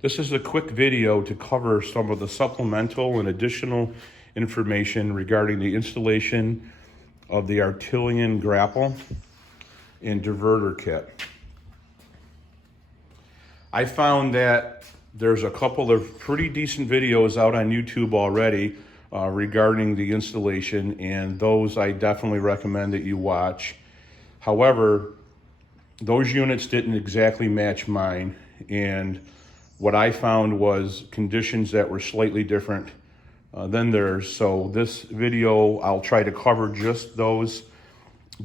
This is a quick video to cover some of the supplemental and additional information regarding the installation of the Artillian Grapple and Diverter kit. I found that there's a couple of pretty decent videos out on YouTube already regarding the installation, and those I definitely recommend that you watch. However, those units didn't exactly match mine, and what I found was conditions that were slightly different than theirs. So this video, I'll try to cover just those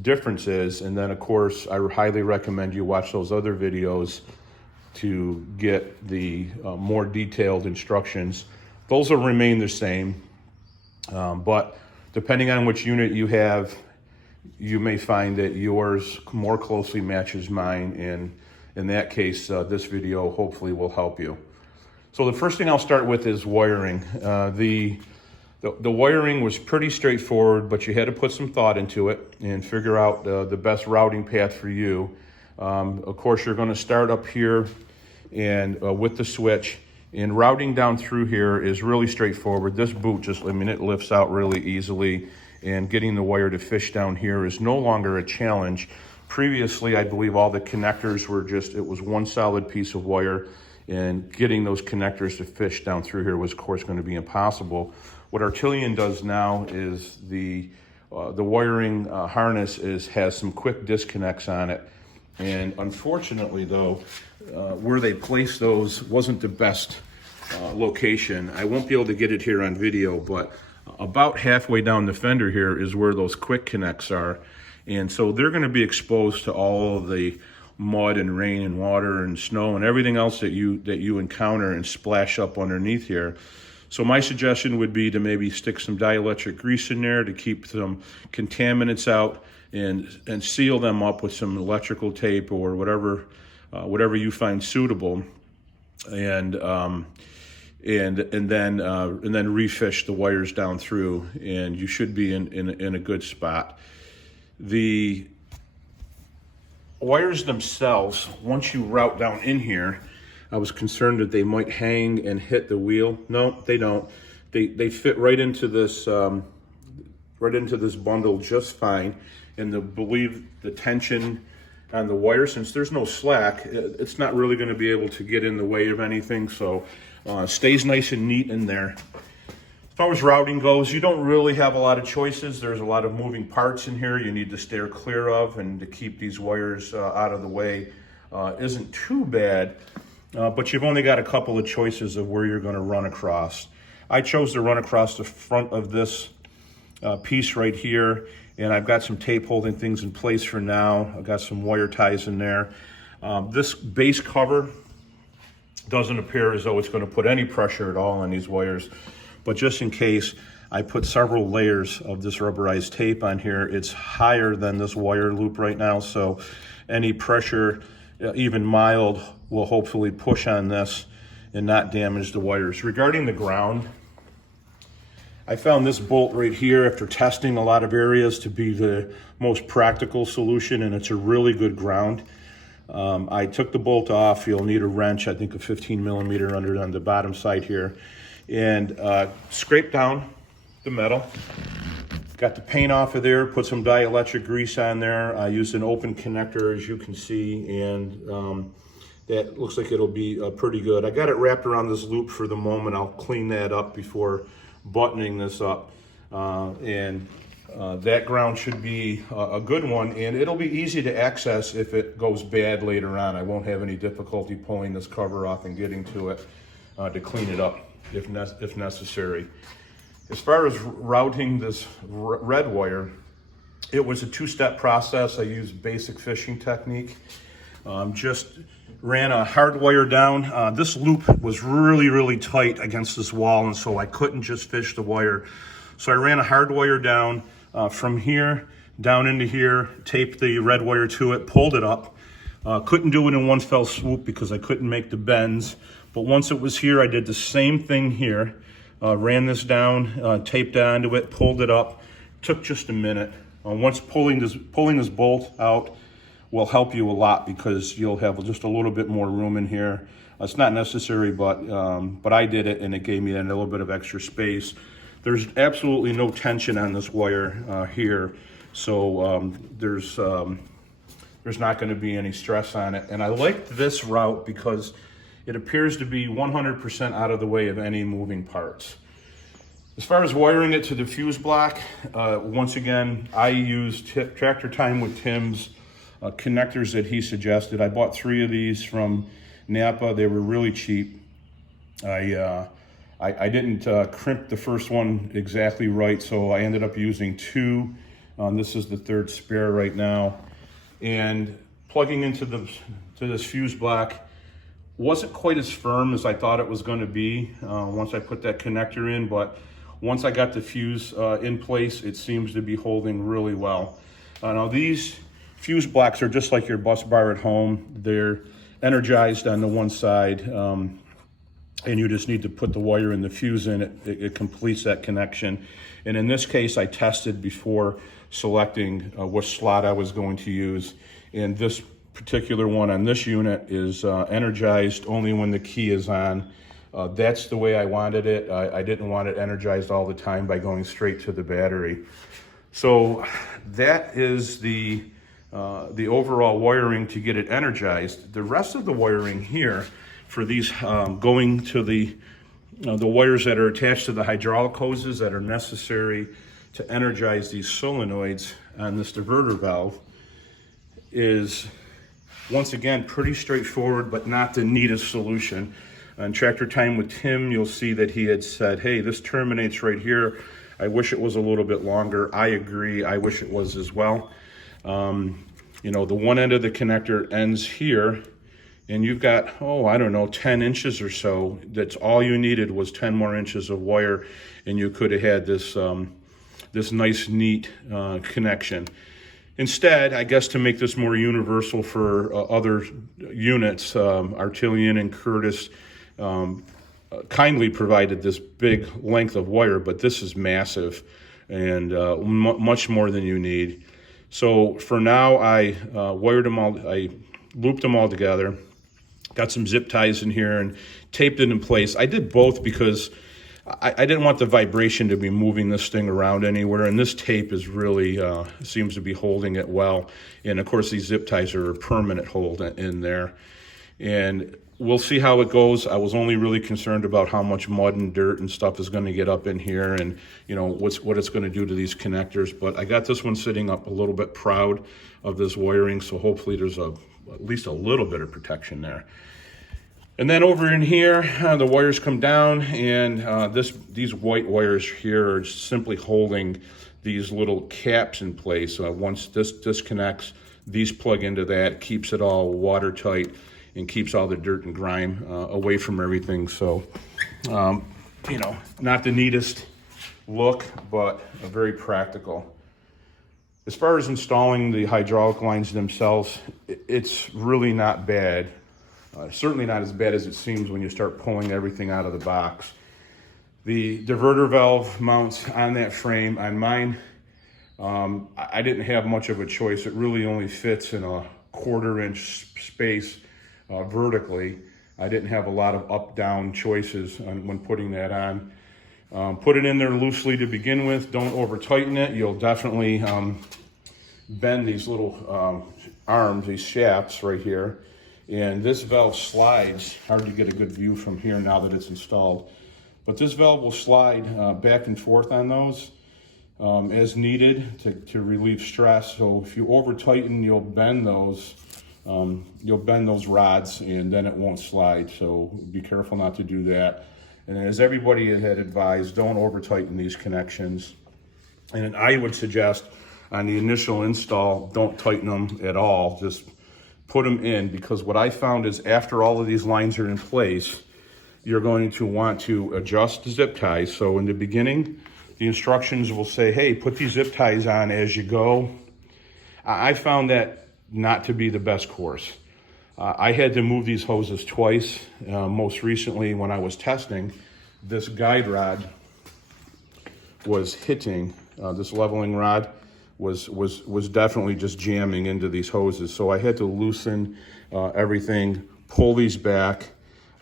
differences. And then of course, I highly recommend you watch those other videos to get the more detailed instructions. Those will remain the same, but depending on which unit you have, you may find that yours more closely matches mine, and in that case, this video hopefully will help you. So the first thing I'll start with is wiring. The wiring was pretty straightforward, but you had to put some thought into it and figure out the best routing path for you. Of course, you're going to start up here and with the switch, and routing down through here is really straightforward. This boot it lifts out really easily, and getting the wire to fish down here is no longer a challenge. Previously, I believe all the connectors were it was one solid piece of wire, and getting those connectors to fish down through here was of course going to be impossible. What Artillian does now is the wiring harness has some quick disconnects on it. And unfortunately though, where they placed those wasn't the best location. I won't be able to get it here on video, but about halfway down the fender here is where those quick connects are. And so they're going to be exposed to all of the mud and rain and water and snow and everything else that you encounter and splash up underneath here. So my suggestion would be to maybe stick some dielectric grease in there to keep some contaminants out, and seal them up with some electrical tape or whatever you find suitable, and then refish the wires down through, and you should be in a good spot. The wires themselves, once you route down in here, I was concerned that they might hang and hit the wheel. No, they don't. They fit right into this bundle just fine. And believe the tension on the wire, since there's no slack, it's not really going to be able to get in the way of anything. So stays nice and neat in there. As far as routing goes, you don't really have a lot of choices. There's a lot of moving parts in here you need to steer clear of, and to keep these wires out of the way isn't too bad, but you've only got a couple of choices of where you're going to run across. I chose to run across the front of this piece right here, and I've got some tape holding things in place for now. I've got some wire ties in there. This base cover doesn't appear as though it's going to put any pressure at all on these wires. But just in case, I put several layers of this rubberized tape on here. It's higher than this wire loop right now, so any pressure, even mild, will hopefully push on this and not damage the wires. Regarding the ground, I found this bolt right here, after testing a lot of areas, to be the most practical solution, and it's a really good ground. I took the bolt off. You'll need a wrench, I think a 15 millimeter on the bottom side here, and scraped down the metal. Got the paint off of there, put some dielectric grease on there. I used an open connector, as you can see, and that looks like it'll be pretty good. I got it wrapped around this loop for the moment. I'll clean that up before buttoning this up, and that ground should be a good one, and it'll be easy to access if it goes bad later on. I won't have any difficulty pulling this cover off and getting to it to clean it up if necessary. As far as routing this red wire, it was a two-step process. I used basic fishing technique. Just ran a hard wire down. This loop was really tight against this wall, and so I couldn't just fish the wire. So I ran a hard wire down from here down into here, taped the red wire to it, pulled it up. Couldn't do it in one fell swoop because I couldn't make the bends. But once it was here, I did the same thing here. Ran this down, taped it onto it, pulled it up. Took just a minute. Once pulling this bolt out will help you a lot because you'll have just a little bit more room in here. It's not necessary, but I did it and it gave me a little bit of extra space. There's absolutely no tension on this wire here, so there's not going to be any stress on it. And I liked this route because it appears to be 100% out of the way of any moving parts. As far as wiring it to the fuse block, once again, I used Tractor Time with Tim's connectors that he suggested. I bought 3 of these from Napa. They were really cheap. I didn't crimp the first one exactly right, so I ended up using 2. This is the 3rd spare right now. And plugging into this fuse block wasn't quite as firm as I thought it was going to be once I put that connector in, but once I got the fuse in place, it seems to be holding really well. Now these fuse blocks are just like your bus bar at home. They're energized on the one side, and you just need to put the wire in the fuse in. It completes that connection. And in this case, I tested before selecting which slot I was going to use. And this particular one on this unit is energized only when the key is on. That's the way I wanted it. I didn't want it energized all the time by going straight to the battery. So that is the overall wiring to get it energized. The rest of the wiring here for these going to the wires that are attached to the hydraulic hoses that are necessary to energize these solenoids on this diverter valve is, once again, pretty straightforward, but not the neatest solution. On Tractor Time with Tim, you'll see that he had said, hey, this terminates right here. I wish it was a little bit longer. I agree. I wish it was as well. You know, the one end of the connector ends here, and you've got, I don't know, 10 inches or so. That's all you needed was 10 more inches of wire, and you could have had this, this nice, neat connection. Instead, I guess to make this more universal for other units, Artillian and Curtis kindly provided this big length of wire, but this is massive and much more than you need. So for now, I wired them all, I looped them all together, got some zip ties in here and taped it in place. I did both because I didn't want the vibration to be moving this thing around anywhere, and this tape is really seems to be holding it well. And of course, these zip ties are a permanent hold in there. And we'll see how it goes. I was only really concerned about how much mud and dirt and stuff is going to get up in here, and you know what it's going to do to these connectors. But I got this one sitting up a little bit proud of this wiring, so hopefully there's at least a little bit of protection there. And then over in here, the wires come down, and these white wires here are simply holding these little caps in place. Once this disconnects, these plug into that, keeps it all watertight, and keeps all the dirt and grime away from everything. So, you know, not the neatest look, but very practical. As far as installing the hydraulic lines themselves, it's really not bad. Certainly not as bad as it seems when you start pulling everything out of the box. The diverter valve mounts on that frame. On mine, I didn't have much of a choice. It really only fits in a 1/4 inch space vertically. I didn't have a lot of up-down choices when putting that on. Put it in there loosely to begin with. Don't over-tighten it. You'll definitely bend these little arms, these shafts right here. And this valve slides. Hard to get a good view from here now that it's installed. But this valve will slide back and forth on those as needed to relieve stress. So if you over-tighten, you'll bend those rods, and then it won't slide. So be careful not to do that. And as everybody had advised, don't over-tighten these connections. And I would suggest on the initial install, don't tighten them at all. Just put them in, because what I found is after all of these lines are in place, you're going to want to adjust the zip ties. So in the beginning, the instructions will say, hey, put these zip ties on as you go. I found that not to be the best course. I had to move these hoses twice. Most recently, when I was testing, this guide rod was hitting, this leveling rod was definitely just jamming into these hoses. So I had to loosen everything, pull these back.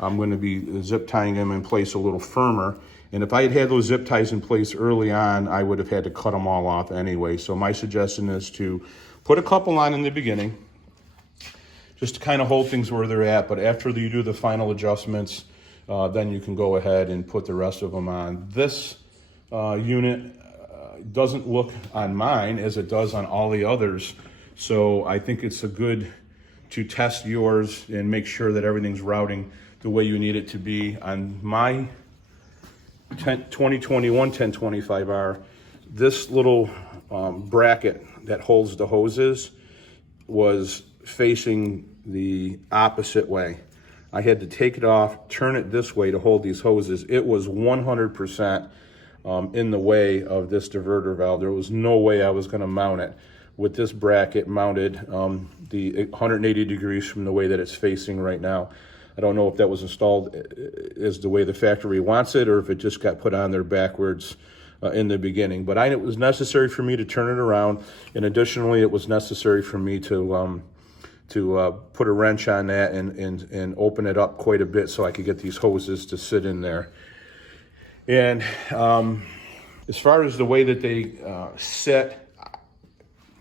I'm going to be zip tying them in place a little firmer. And if I had those zip ties in place early on, I would have had to cut them all off anyway. So my suggestion is to put a couple on in the beginning, just to kind of hold things where they're at. But after you do the final adjustments, then you can go ahead and put the rest of them on. This unit doesn't look on mine as it does on all the others. So I think it's good to test yours and make sure that everything's routing the way you need it to be. On my 2021 1025R, this little bracket that holds the hoses was facing the opposite way. I had to take it off, turn it this way to hold these hoses. It was 100% in the way of this diverter valve. There was no way I was going to mount it with this bracket mounted the 180 degrees from the way that it's facing right now. I don't know if that was installed as the way the factory wants it, or if it just got put on there backwards in the beginning. But it was necessary for me to turn it around, and additionally, it was necessary for me to put a wrench on that and open it up quite a bit so I could get these hoses to sit in there. And as far as the way that they sit,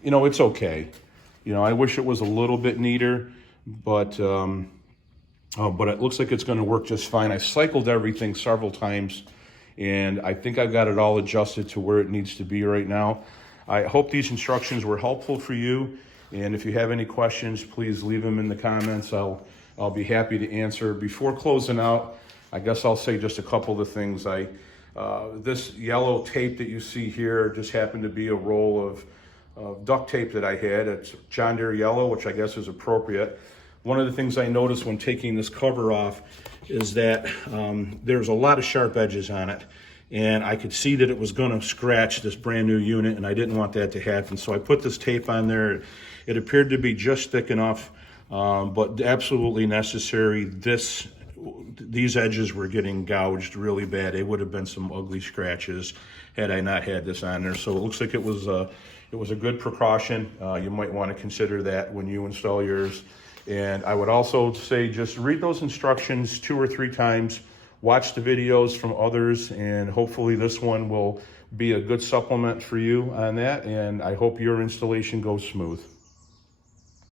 it's okay. I wish it was a little bit neater, but it looks like it's going to work just fine. I cycled everything several times, and I think I've got it all adjusted to where it needs to be right now. I hope these instructions were helpful for you, and if you have any questions, please leave them in the comments. I'll be happy to answer. Before closing out, I guess I'll say just a couple of things. This yellow tape that you see here just happened to be a roll of duct tape that I had. It's John Deere yellow, which I guess is appropriate. One of the things I noticed when taking this cover off is that there's a lot of sharp edges on it. And I could see that it was going to scratch this brand new unit, and I didn't want that to happen. So I put this tape on there. It appeared to be just thick enough, but absolutely necessary. These edges were getting gouged really bad. It would have been some ugly scratches had I not had this on there. So it looks like it was a good precaution. You might want to consider that when you install yours. And I would also say just read those instructions 2 or 3 times, watch the videos from others, and hopefully this one will be a good supplement for you on that. And I hope your installation goes smooth.